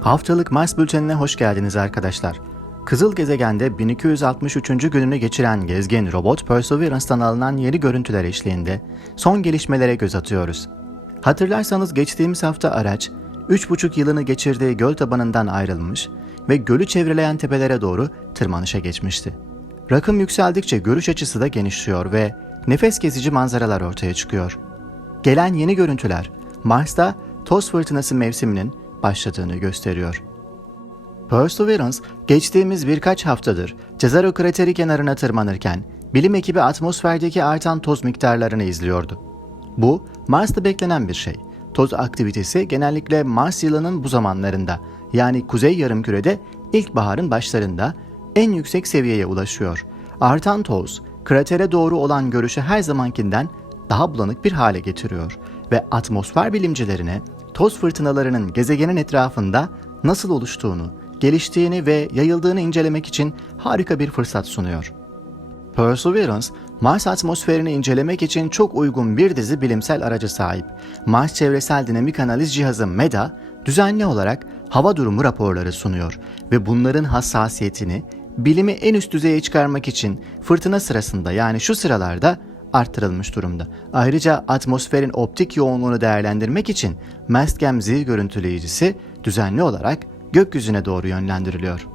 Haftalık Mars Bülteni'ne hoş geldiniz arkadaşlar. Kızıl gezegende 1263. gününü geçiren gezgin robot Perseverance'dan alınan yeni görüntüler eşliğinde son gelişmelere göz atıyoruz. Hatırlarsanız geçtiğimiz hafta araç 3,5 yılını geçirdiği göl tabanından ayrılmış ve gölü çevreleyen tepelere doğru tırmanışa geçmişti. Rakım yükseldikçe görüş açısı da genişliyor ve nefes kesici manzaralar ortaya çıkıyor. Gelen yeni görüntüler Mars'ta toz fırtınası mevsiminin başladığını gösteriyor. Perseverance geçtiğimiz birkaç haftadır Cesaro krateri kenarına tırmanırken bilim ekibi atmosferdeki artan toz miktarlarını izliyordu. Bu Mars'ta beklenen bir şey. Toz aktivitesi genellikle Mars yılının bu zamanlarında yani kuzey yarımkürede ilkbaharın başlarında en yüksek seviyeye ulaşıyor. Artan toz kratere doğru olan görüşü her zamankinden daha bulanık bir hale getiriyor ve atmosfer bilimcilerine toz fırtınalarının gezegenin etrafında nasıl oluştuğunu, geliştiğini ve yayıldığını incelemek için harika bir fırsat sunuyor. Perseverance, Mars atmosferini incelemek için çok uygun bir dizi bilimsel aracı sahip. Mars Çevresel Dinamik Analiz Cihazı MEDA, düzenli olarak hava durumu raporları sunuyor ve bunların hassasiyetini bilimi en üst düzeye çıkarmak için fırtına sırasında yani şu sıralarda arttırılmış durumda. Ayrıca atmosferin optik yoğunluğunu değerlendirmek için Mastcam Z görüntüleyicisi düzenli olarak gökyüzüne doğru yönlendiriliyor.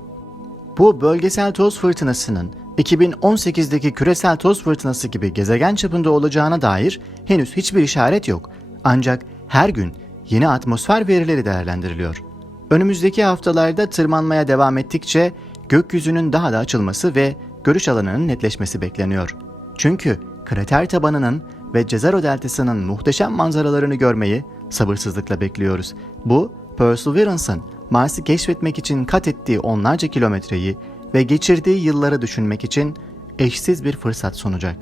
Bu bölgesel toz fırtınasının 2018'deki küresel toz fırtınası gibi gezegen çapında olacağına dair henüz hiçbir işaret yok. Ancak her gün yeni atmosfer verileri değerlendiriliyor. Önümüzdeki haftalarda tırmanmaya devam ettikçe gökyüzünün daha da açılması ve görüş alanının netleşmesi bekleniyor. Çünkü krater tabanının ve Cesaro deltasının muhteşem manzaralarını görmeyi sabırsızlıkla bekliyoruz. Bu Perseverance'ın Mars'ı keşfetmek için kat ettiği onlarca kilometreyi ve geçirdiği yılları düşünmek için eşsiz bir fırsat sunacak.